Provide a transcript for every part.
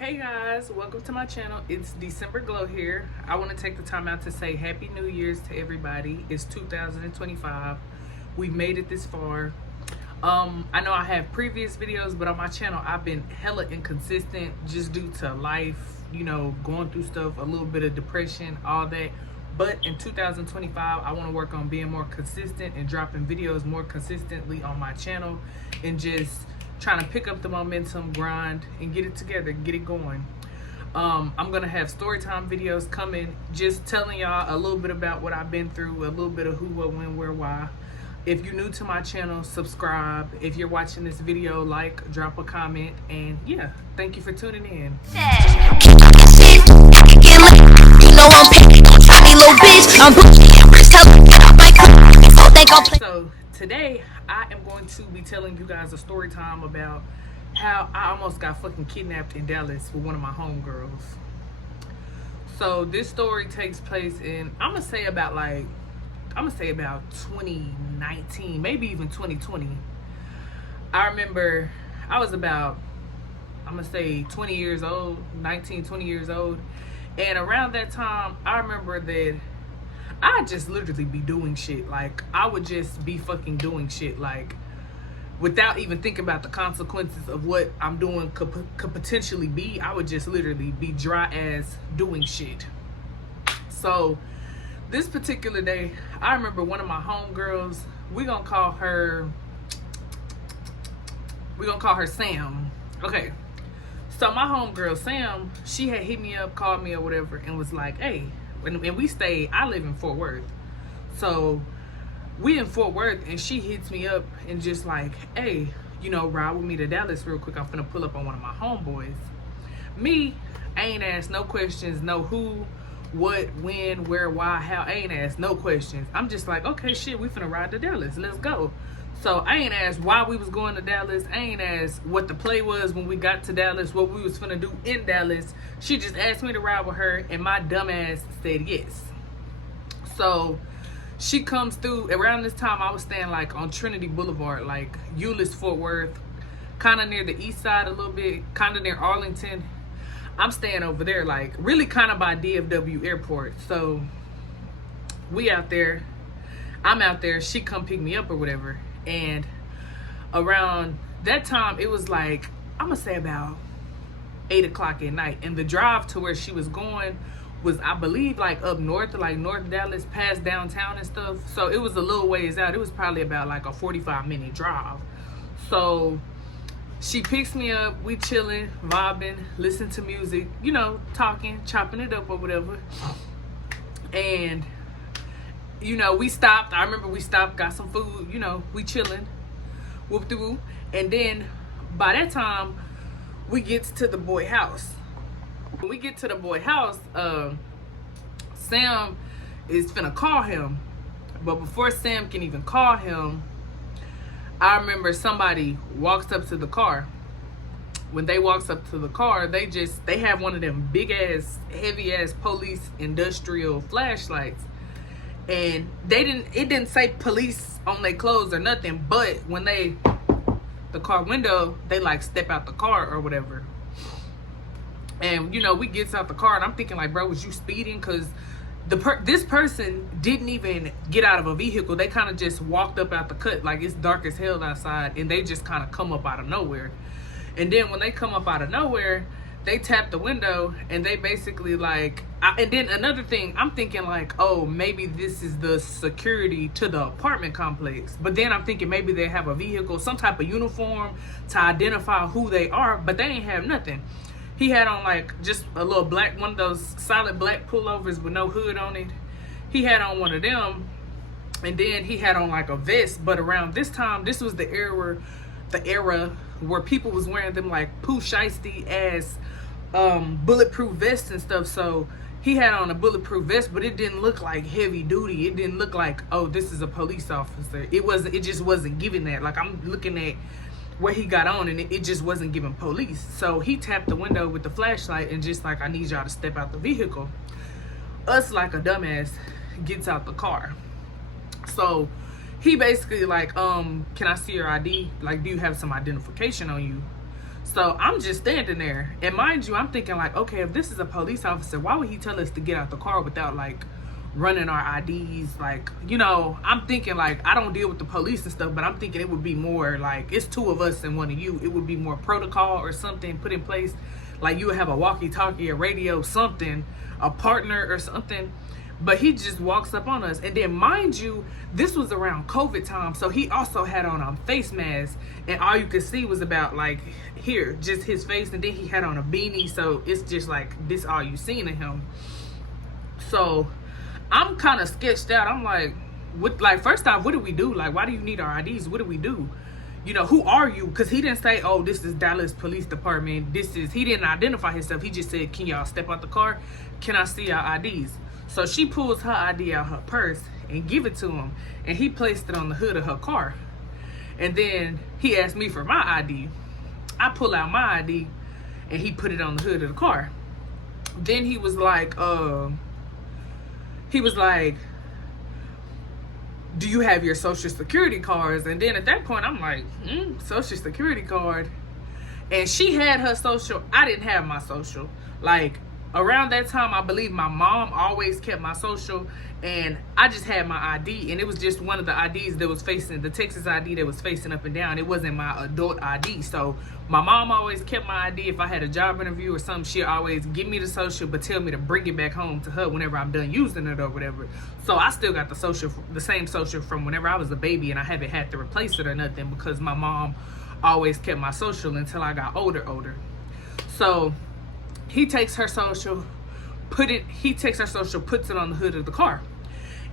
Hey guys, welcome to my channel. It's Decemberglo here. I want to take the time out to say Happy New Year's to everybody. It's 2025. We've made it this far. I know I have previous videos, but on my channel I've been hella inconsistent just due to life, you know, going through stuff, a little bit of depression, all that. But in 2025, I want to work on being more consistent and dropping videos more consistently on my channel and just trying to pick up the momentum, grind, and get it together, get it going. I'm gonna have storytime videos coming, just telling y'all a little bit about what I've been through, a little bit of who, what, when, where, why. If you're new to my channel, subscribe. If you're watching this video, like, drop a comment, and yeah, thank you for tuning in. So today I am going to be telling you guys a story time about how I almost got fucking kidnapped in Dallas with one of my homegirls. So this story takes place in, I'm gonna say about 2019, maybe even 2020. I remember I was about, I'm gonna say 20 years old, 19, 20 years old. And around that time, I remember that I'd just literally be doing shit. Like, I would just be fucking doing shit, like, without even thinking about the consequences of what I'm doing could potentially be. I would just literally be dry ass doing shit. So this particular day, I remember one of my homegirls, we're gonna call her Sam. Okay, so my homegirl Sam, she had hit me up, called me or whatever, and was like, hey, and we stayed, I live in Fort Worth, so we in Fort Worth, and she hits me up and just like, hey, you know, ride with me to Dallas real quick, I'm finna pull up on one of my homeboys. Me, I ain't asked no questions, no who, what, when, where, why, how. I ain't asked no questions. I'm just like, okay, shit, we finna ride to Dallas, let's go. So I ain't asked why we was going to Dallas. I ain't asked what the play was when we got to Dallas, what we was finna do in Dallas. She just asked me to ride with her, and my dumb ass said yes. So she comes through. Around this time, I was staying like on Trinity Boulevard, like Euless, Fort Worth, kind of near the east side a little bit, kind of near Arlington. I'm staying over there, like really kind of by DFW Airport. So we out there, I'm out there, she come pick me up or whatever. And around that time, it was like, I'm gonna say about 8 o'clock at night. And the drive to where she was going was, I believe, like up north, like North Dallas, past downtown and stuff. So it was a little ways out. It was probably about like a 45-minute drive. So she picks me up, we chilling, vibing, listening to music, you know, talking, chopping it up or whatever. And you know, we stopped. I remember we stopped, got some food, you know, we chilling, whoop-de-whoop. And then by that time, we get to the boy house. When we get to the boy house, Sam is finna call him. But before Sam can even call him, I remember somebody walks up to the car. When they walks up to the car, they have one of them big ass, heavy ass police industrial flashlights. And it didn't say police on their clothes or nothing, but when the car window, they like step out the car or whatever. And you know, we gets out the car, and I'm thinking like, bro, was you speeding? Because this person didn't even get out of a vehicle. They kind of just walked up out the cut, like it's dark as hell outside, and they just kind of come up out of nowhere. And then when they come up out of nowhere, they tap the window, and they basically like, and then another thing, I'm thinking like, oh, maybe this is the security to the apartment complex. But then I'm thinking maybe they have a vehicle, some type of uniform to identify who they are, but they ain't have nothing. He had on like just a little black, one of those solid black pullovers with no hood on it. He had on one of them, and then he had on like a vest. But around this time, this was the era where people was wearing them like poo shiesty ass bulletproof vests and stuff. So he had on a bulletproof vest, but it didn't look like heavy duty. It didn't look like, oh, this is a police officer. It just wasn't giving that. Like, I'm looking at what he got on, and it just wasn't giving police. So he tapped the window with the flashlight and just like, I need y'all to step out the vehicle. Us, like a dumbass, gets out the car. So he basically like, can I see your ID? Like, do you have some identification on you? So I'm just standing there, and mind you, I'm thinking like, okay, if this is a police officer, why would he tell us to get out the car without like running our IDs? Like, you know, I'm thinking like, I don't deal with the police and stuff, but I'm thinking it would be more like, it's two of us and one of you. It would be more protocol or something put in place. Like you would have a walkie-talkie, a radio, something, a partner or something. But he just walks up on us. And then mind you, this was around COVID time. So he also had on a face mask. And all you could see was about like here, just his face. And then he had on a beanie. So it's just like this all you seen of him. So I'm kind of sketched out. I'm like, what, like, first off, what do we do? Like, why do you need our IDs? What do we do? You know, who are you? Because he didn't say, oh, this is Dallas Police Department. He didn't identify himself. He just said, can y'all step out the car? Can I see our IDs? So she pulls her ID out her purse and give it to him. And he placed it on the hood of her car. And then he asked me for my ID. I pull out my ID and he put it on the hood of the car. Then he was like, do you have your social security cards? And then at that point, I'm like, social security card. And she had her social. I didn't have my social. Like, around that time, I believe my mom always kept my social, and I just had my ID, and it was just one of the IDs that was facing, the Texas ID that was facing up and down. It wasn't my adult ID. So my mom always kept my ID. If I had a job interview or something, she'd always give me the social, but tell me to bring it back home to her whenever I'm done using it or whatever. So I still got the social, the same social from whenever I was a baby, and I haven't had to replace it or nothing because my mom always kept my social until I got older. So he takes her social, puts it on the hood of the car.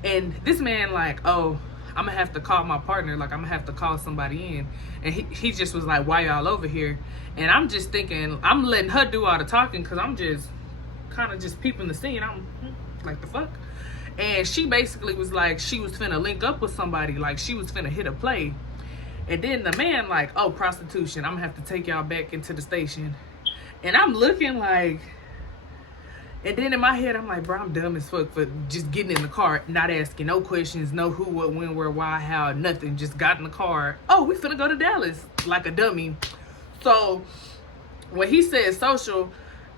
And this man like, oh, I'm gonna have to call my partner, like I'm gonna have to call somebody in. And he just was like, why y'all over here? And I'm just thinking, I'm letting her do all the talking because I'm just kind of just peeping the scene. I'm like, the fuck? And she basically was like, she was finna link up with somebody, like she was finna hit a play. And then the man like, oh, prostitution, I'm gonna have to take y'all back into the station. And I'm looking like, and then in my head, I'm like, bro, I'm dumb as fuck for just getting in the car, not asking no questions, no who, what, when, where, why, how, nothing. Just got in the car. Oh, we finna go to Dallas, like a dummy. So when he said social,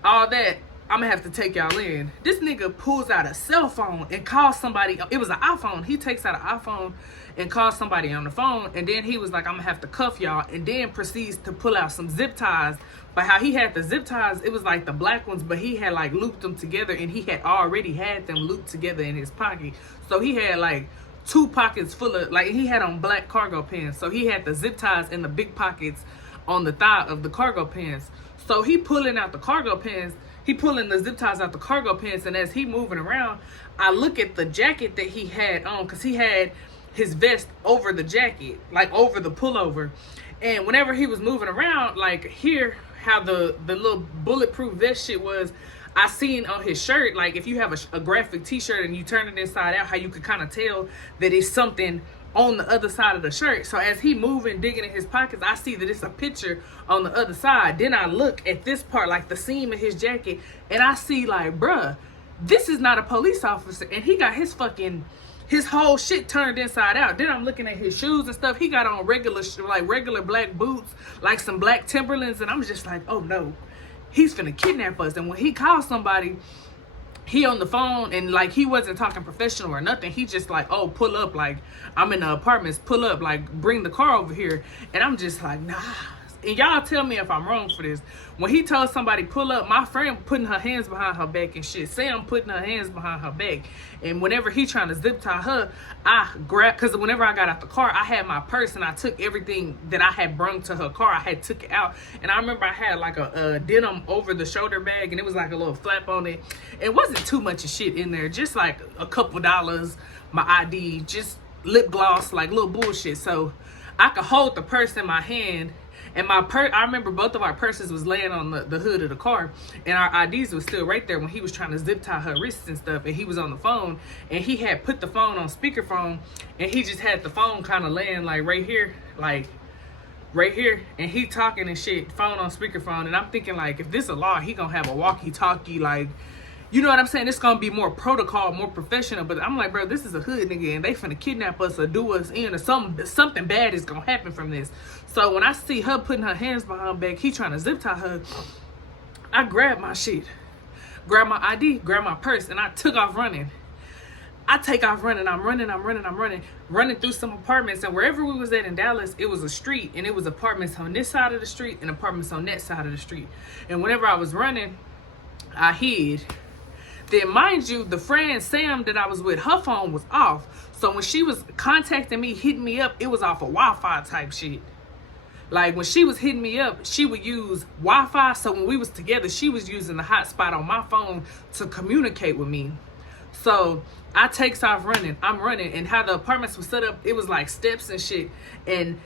all that, I'm gonna have to take y'all in. This nigga pulls out a cell phone and calls somebody. It was an iPhone. He takes out an iPhone and calls somebody on the phone. And then he was like, I'm gonna have to cuff y'all. And then proceeds to pull out some zip ties. But how he had the zip ties, it was like the black ones, but he had like looped them together, and he had already had them looped together in his pocket. So he had like 2 pockets full of, like, he had on black cargo pants. So he had the zip ties in the big pockets on the thigh of the cargo pants. So he pulling out the cargo pants, he pulling the zip ties out the cargo pants, and as he moving around, I look at the jacket that he had on, because he had his vest over the jacket, like over the pullover. And whenever he was moving around, like here, how the little bulletproof vest shit was, I seen on his shirt, like if you have a graphic t-shirt and you turn it inside out, how you could kind of tell that it's something on the other side of the shirt. So as he moving, digging in his pockets, I see that it's a picture on the other side. Then I look at this part, like the seam of his jacket, and I see like, bruh, this is not a police officer, and he got his whole shit turned inside out. Then I'm looking at his shoes and stuff. He got on regular black boots, like some black Timberlands. And I'm just like, oh no, he's finna kidnap us. And when he calls somebody, he on the phone, and like he wasn't talking professional or nothing. He just like, oh, pull up, like I'm in the apartments, pull up, like bring the car over here. And I'm just like, nah. And y'all tell me if I'm wrong for this. When he told somebody pull up, my friend putting her hands behind her back and shit. Sam putting her hands behind her back. And whenever he trying to zip tie her, I grabbed, because whenever I got out the car, I had my purse and I took everything that I had brung to her car. I had took it out. And I remember I had like a denim over the shoulder bag, and it was like a little flap on it. It wasn't too much of shit in there. Just like a couple dollars, my ID, just lip gloss, like little bullshit. So I could hold the purse in my hand. And I remember both of our purses was laying on the hood of the car, and our IDs was still right there when he was trying to zip tie her wrists and stuff. And he was on the phone, and he had put the phone on speakerphone, and he just had the phone kind of laying like right here, and he talking and shit, phone on speakerphone. And I'm thinking like, if this a law, he gonna have a walkie-talkie, like you know what I'm saying? It's gonna be more protocol, more professional. But I'm like, bro, this is a hood nigga, and they finna kidnap us or do us in, or something bad is gonna happen from this. So when I see her putting her hands behind her back, he trying to zip tie her, I grabbed my shit, grabbed my ID, grabbed my purse, and I took off running. I take off running. I'm running through some apartments. And wherever we was at in Dallas, it was a street, and it was apartments on this side of the street and apartments on that side of the street. And whenever I was running, I hid. Then, mind you, the friend Sam that I was with, her phone was off. So when she was contacting me, hitting me up, it was off of Wi-Fi type shit. Like, when she was hitting me up, she would use Wi-Fi. So when we was together, she was using the hotspot on my phone to communicate with me. So I takes off running. I'm running. And how the apartments were set up, it was like steps and shit. And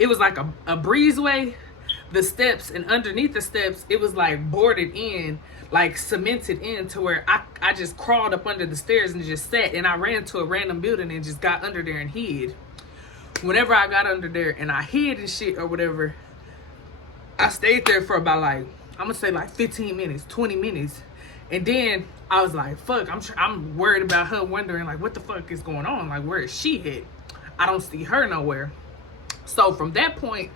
it was like a breezeway. The steps, and underneath the steps, it was like boarded in, like cemented in, to where I just crawled up under the stairs and just sat, and I ran to a random building and just got under there and hid. Whenever I got under there and I hid and shit or whatever, I stayed there for about like, I'm gonna say like 15 minutes, 20 minutes. And then I was like, fuck, I'm worried about her, wondering like, what the fuck is going on? Like, where is she at? I don't see her nowhere. So from that point,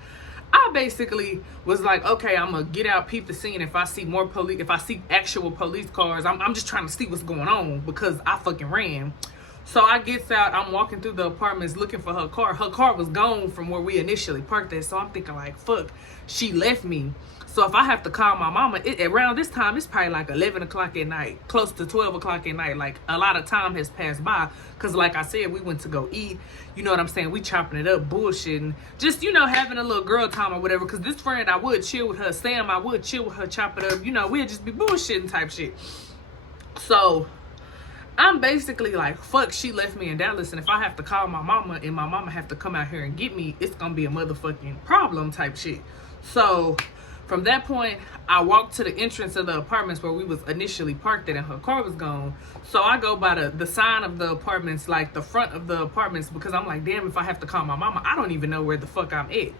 I basically was like, okay, I'm gonna get out, peep the scene. If I see more police, if I see actual police cars, I'm just trying to see what's going on, because I fucking ran. So I gets out, I'm walking through the apartments looking for her car. Her car was gone from where we initially parked at. So I'm thinking like, fuck, she left me. So if I have to call my mama, around this time, it's probably like 11 o'clock at night, close to 12 o'clock at night. Like, a lot of time has passed by. Because like I said, we went to go eat. You know what I'm saying? We chopping it up, bullshitting. Just, you know, having a little girl time or whatever. Because this friend, I would chill with her. Sam, I would chill with her, chop it up. You know, we'd just be bullshitting type shit. So I'm basically like, fuck, she left me in Dallas. And if I have to call my mama and my mama have to come out here and get me, it's going to be a motherfucking problem type shit. So from that point, I walked to the entrance of the apartments where we was initially parked at, and her car was gone. So I go by the sign of the apartments, like the front of the apartments, because I'm like, damn, if I have to call my mama, I don't even know where the fuck I'm at.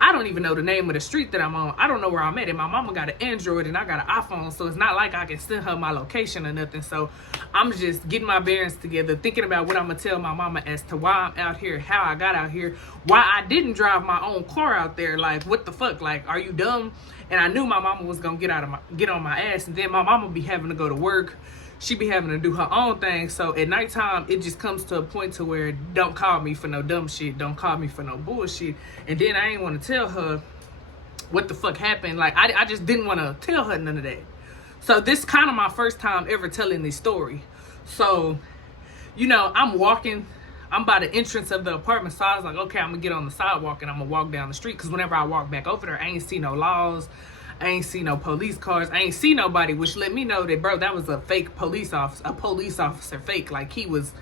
I don't even know the name of the street that I'm on. I don't know where I'm at. And my mama got an Android and I got an iPhone. So it's not like I can send her my location or nothing. So I'm just getting my bearings together, thinking about what I'm going to tell my mama as to why I'm out here, how I got out here, why I didn't drive my own car out there. Like, what the fuck? Like, are you dumb? And I knew my mama was going to get on my ass. And then my mama be having to go to work. She be having to do her own thing. So at nighttime, it just comes to a point to where, don't call me for no dumb shit. Don't call me for no bullshit. And then I ain't want to tell her what the fuck happened. Like, I just didn't want to tell her none of that. So this kind of my first time ever telling this story. So, you know, I'm by the entrance of the apartment. So I was like, okay, I'm going to get on the sidewalk and I'm going to walk down the street. Because whenever I walk back over there, I ain't see no laws. I ain't see no police cars. I ain't see nobody, which let me know that, bro, that was a fake police officer, fake. Like, he was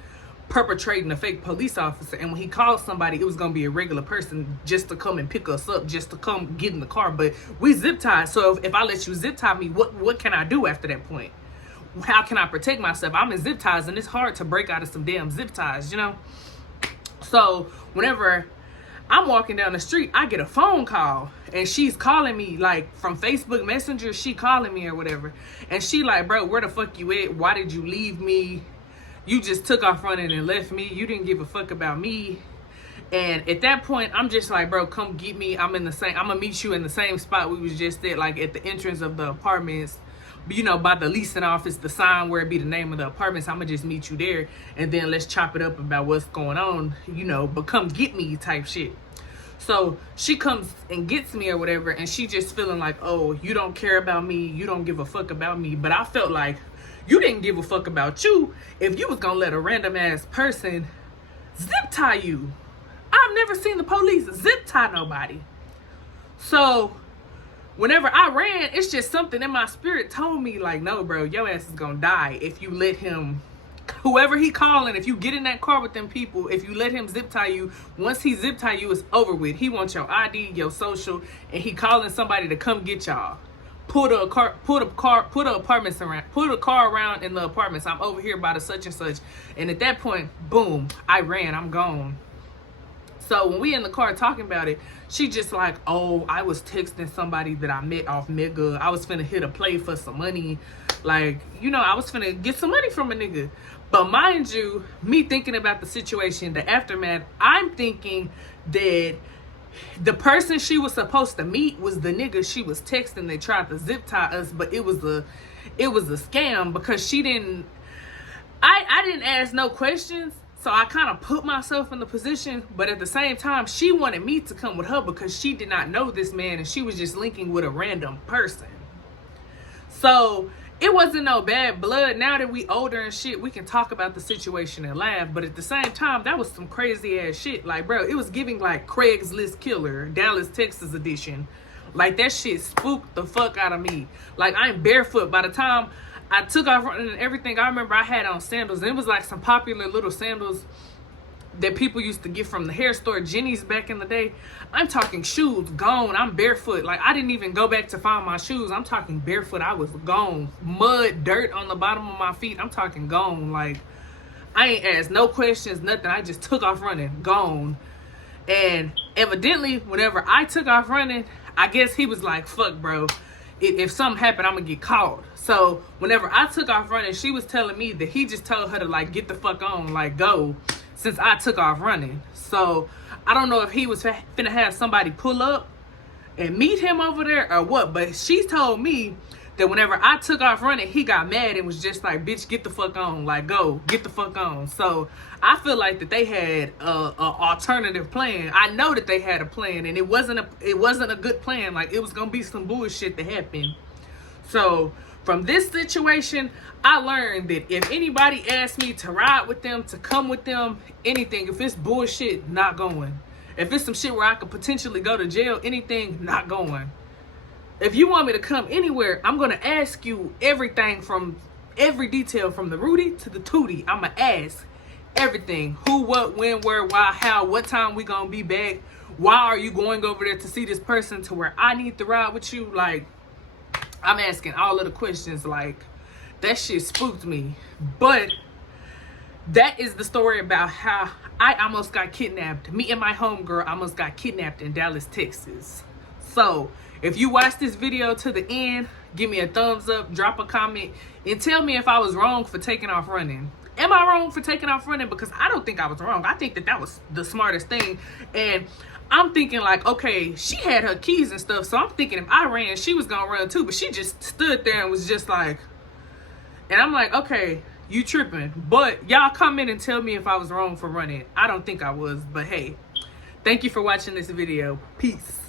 perpetrating a fake police officer. And when he called somebody, it was going to be a regular person just to come and pick us up, just to come get in the car. But we zip tied. So if I let you zip tie me, what can I do after that point? How can I protect myself? I'm in zip ties, and it's hard to break out of some damn zip ties, you know? So whenever I'm walking down the street, I get a phone call, and she's calling me, like, from Facebook Messenger. She calling me or whatever, and she like, bro, where the fuck you at? Why did you leave me? You just took off running and left me. You didn't give a fuck about me. And at that point, I'm just like, bro, come get me. I'm gonna meet you in the same spot we was just at, like at the entrance of the apartments, you know, by the leasing office, the sign where it be the name of the apartments. I'm gonna just meet you there, and then let's chop it up about what's going on, you know, but come get me type shit. So she comes and gets me or whatever, and she just feeling like, oh, you don't care about me, you don't give a fuck about me. But I felt like, you didn't give a fuck about you if you was gonna let a random ass person zip tie you. I've never seen the police zip tie nobody. So whenever I ran, it's just something in my spirit told me, like, no, bro, your ass is gonna die if you let him, whoever he calling, if you get in that car with them people, if you let him zip tie you, once he zip tie you, it's over with. He wants your ID, your social, and he calling somebody to come get y'all. Put a car around in the apartments. I'm over here by the such and such. And at that point, boom, I ran, I'm gone. So when we in the car talking about it, she just like, oh, I was texting somebody that I met off Mega. I was finna hit a play for some money. Like, you know, I was finna get some money from a nigga. But mind you, me thinking about the situation, the aftermath, I'm thinking that the person she was supposed to meet was the nigga she was texting. They tried to zip tie us, but it was a scam because she didn't, I didn't ask no questions. So I kind of put myself in the position, but at the same time, she wanted me to come with her because she did not know this man and she was just linking with a random person. So it wasn't no bad blood. Now that we older and shit, we can talk about the situation and laugh. But at the same time, that was some crazy ass shit. Like, bro, it was giving like Craigslist Killer, Dallas, Texas edition. Like, that shit spooked the fuck out of me. Like, I'm barefoot. By the time I took off running and everything, I remember I had on sandals. And it was like some popular little sandals that people used to get from the hair store, Jenny's, back in the day. I'm talking shoes gone. I'm barefoot. Like, I didn't even go back to find my shoes. I'm talking barefoot. I was gone. Mud, dirt on the bottom of my feet. I'm talking gone. Like, I ain't asked no questions, nothing. I just took off running, gone. And evidently, whenever I took off running, I guess he was like, fuck, bro. If something happened, I'm gonna get caught. So whenever I took off running, she was telling me that he just told her to like get the fuck on, like go, since I took off running. So I don't know if he was finna have somebody pull up and meet him over there or what, but she told me that whenever I took off running, he got mad and was just like, bitch, get the fuck on, like go, get the fuck on. So I feel like that they had a alternative plan. I know that they had a plan, and it wasn't a good plan. Like, it was gonna be some bullshit that happened. So from this situation, I learned that if anybody asks me to ride with them, to come with them, anything, if it's bullshit, not going. If it's some shit where I could potentially go to jail, anything, not going. If you want me to come anywhere, I'm going to ask you everything, from every detail, from the Rudy to the Tootie. I'm going to ask everything. Who, what, when, where, why, how, what time we going to be back. Why are you going over there to see this person to where I need to ride with you? Like, I'm asking all of the questions. Like, that shit spooked me. But that is the story about how I almost got kidnapped. Me and my homegirl almost got kidnapped in Dallas, Texas. So if you watch this video to the end, give me a thumbs up, drop a comment, and tell me if I was wrong for taking off running. Am I wrong for taking off running? Because I don't think I was wrong. I think that was the smartest thing. And I'm thinking like, okay, she had her keys and stuff. So I'm thinking if I ran, she was going to run too. But she just stood there and was just like, and I'm like, okay, you tripping. But y'all comment and tell me if I was wrong for running. I don't think I was. But hey, thank you for watching this video. Peace.